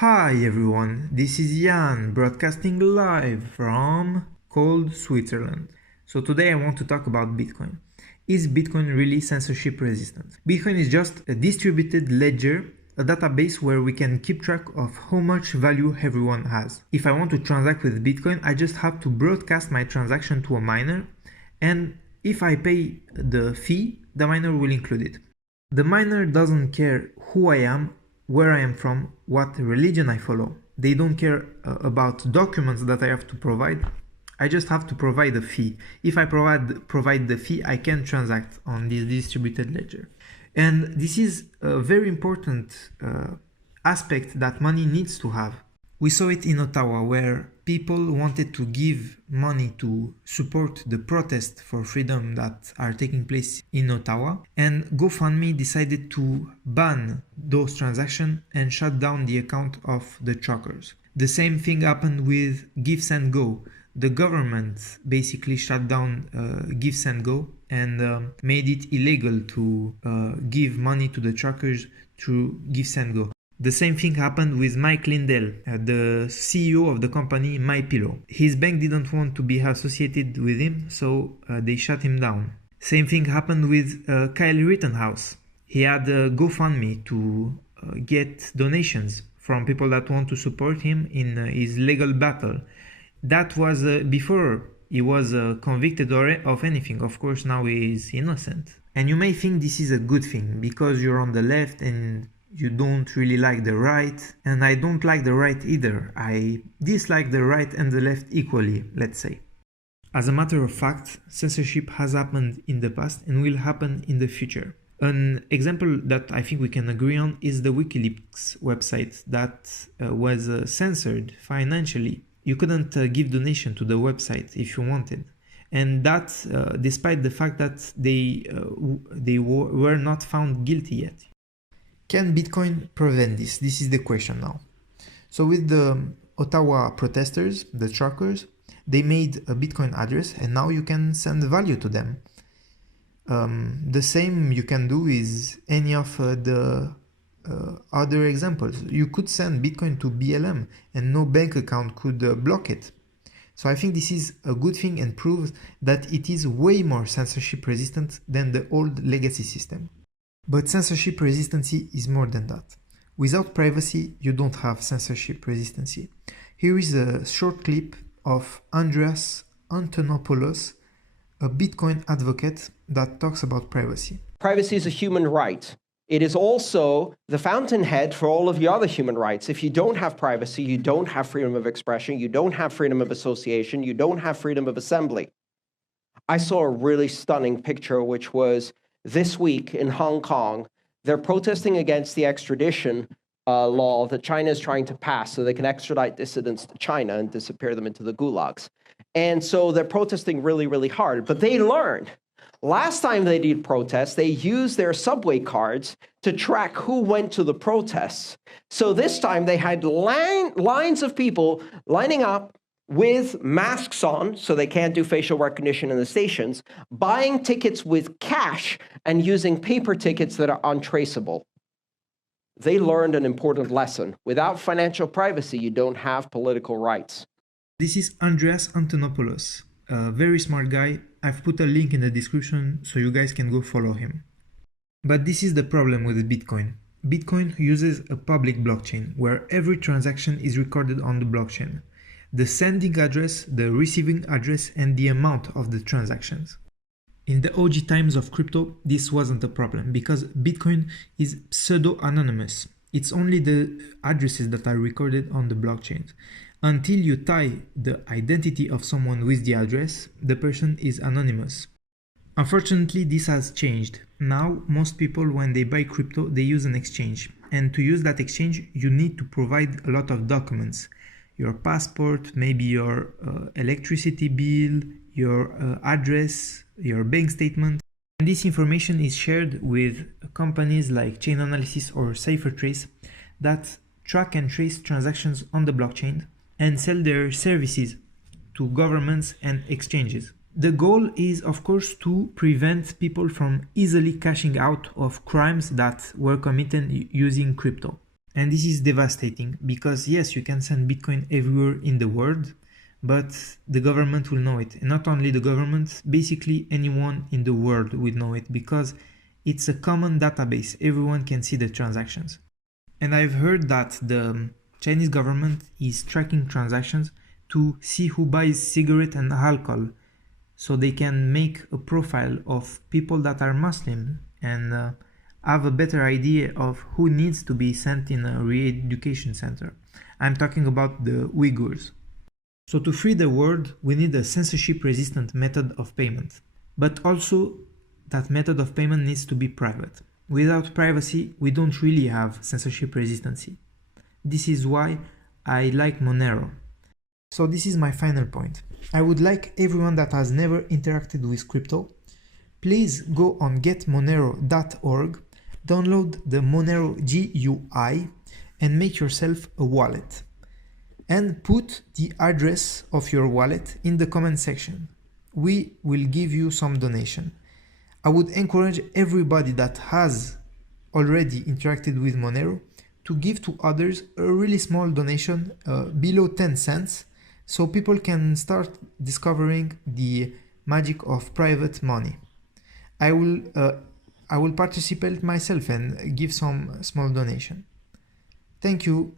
Hi everyone, this is Jan broadcasting live from cold Switzerland. So today I want to talk about Bitcoin. Is Bitcoin really censorship resistant? Bitcoin is just a distributed ledger, a database where we can keep track of how much value everyone has. If I want to transact with Bitcoin, I just have to broadcast my transaction to a miner, and if I pay the fee, the miner will include it. The miner doesn't care who I am, where I am from, what religion I follow. They don't care about documents that I have to provide. I just have to provide a fee. If I provide the fee, I can transact on this distributed ledger. And this is a very important aspect that money needs to have. We saw it in Ottawa, where people wanted to give money to support the protests for freedom that are taking place in Ottawa, and GoFundMe decided to ban those transactions and shut down the account of the truckers. The same thing happened with Give Send Go. The government basically shut down Give Send Go and made it illegal to give money to the truckers through Give Send Go. The same thing happened with Mike Lindell, the CEO of the company MyPillow. His bank didn't want to be associated with him, so they shut him down. Same thing happened with Kyle Rittenhouse. He had a GoFundMe to get donations from people that want to support him in his legal battle. That was before he was convicted of anything. Of course, now he is innocent. And you may think this is a good thing because you're on the left and you don't really like the right, and I don't like the right either. I dislike the right and the left equally, let's say. As a matter of fact, censorship has happened in the past and will happen in the future. An example that I think we can agree on is the WikiLeaks website that was censored financially. You couldn't give donation to the website if you wanted. And that despite the fact that they were not found guilty yet. Can Bitcoin prevent this? This is the question now. So with the Ottawa protesters, the truckers, they made a Bitcoin address and now you can send value to them. The same you can do with any of the other examples. You could send Bitcoin to BLM and no bank account could block it. So I think this is a good thing and proves that it is way more censorship resistant than the old legacy system. But censorship resistancy is more than that. Without privacy, you don't have censorship resistancy. Here is a short clip of Andreas Antonopoulos, a Bitcoin advocate that talks about privacy. Privacy is a human right. It is also the fountainhead for all of your other human rights. If you don't have privacy, you don't have freedom of expression, you don't have freedom of association, you don't have freedom of assembly. I saw a really stunning picture, which was this week in Hong Kong. They're protesting against the extradition law that China is trying to pass so they can extradite dissidents to China and disappear them into the gulags. And so they're protesting really, really hard. But they learned. Last time they did protests, they used their subway cards to track who went to the protests. So this time they had lines of people lining up with masks on, so they can't do facial recognition in the stations, buying tickets with cash and using paper tickets that are untraceable. They learned an important lesson. Without financial privacy, you don't have political rights. This is Andreas Antonopoulos, a very smart guy. I've put a link in the description so you guys can go follow him. But this is the problem with Bitcoin. Bitcoin uses a public blockchain where every transaction is recorded on the blockchain. The sending address, the receiving address, and the amount of the transactions. In the OG times of crypto, this wasn't a problem because Bitcoin is pseudo-anonymous. It's only the addresses that are recorded on the blockchain. Until you tie the identity of someone with the address, the person is anonymous. Unfortunately, this has changed. Now, most people, when they buy crypto, they use an exchange. And to use that exchange, you need to provide a lot of documents. Your passport, maybe your electricity bill, your address, your bank statement. And this information is shared with companies like Chain Analysis or CipherTrace that track and trace transactions on the blockchain and sell their services to governments and exchanges. The goal is, of course, to prevent people from easily cashing out of crimes that were committed using crypto. And this is devastating because yes, you can send Bitcoin everywhere in the world, but the government will know it. And not only the government, basically anyone in the world will know it because it's a common database. Everyone can see the transactions. And I've heard that the Chinese government is tracking transactions to see who buys cigarette and alcohol, so they can make a profile of people that are Muslim and have a better idea of who needs to be sent in a re-education center. I'm talking about the Uyghurs. So to free the world, we need a censorship-resistant method of payment. But also, that method of payment needs to be private. Without privacy, we don't really have censorship resistancy. This is why I like Monero. So this is my final point. I would like everyone that has never interacted with crypto, please go on getmonero.org, download the Monero GUI and make yourself a wallet. And put the address of your wallet in the comment section. We will give you some donation. I would encourage everybody that has already interacted with Monero to give to others a really small donation below 10 cents so people can start discovering the magic of private money. I will participate myself and give some small donation. Thank you.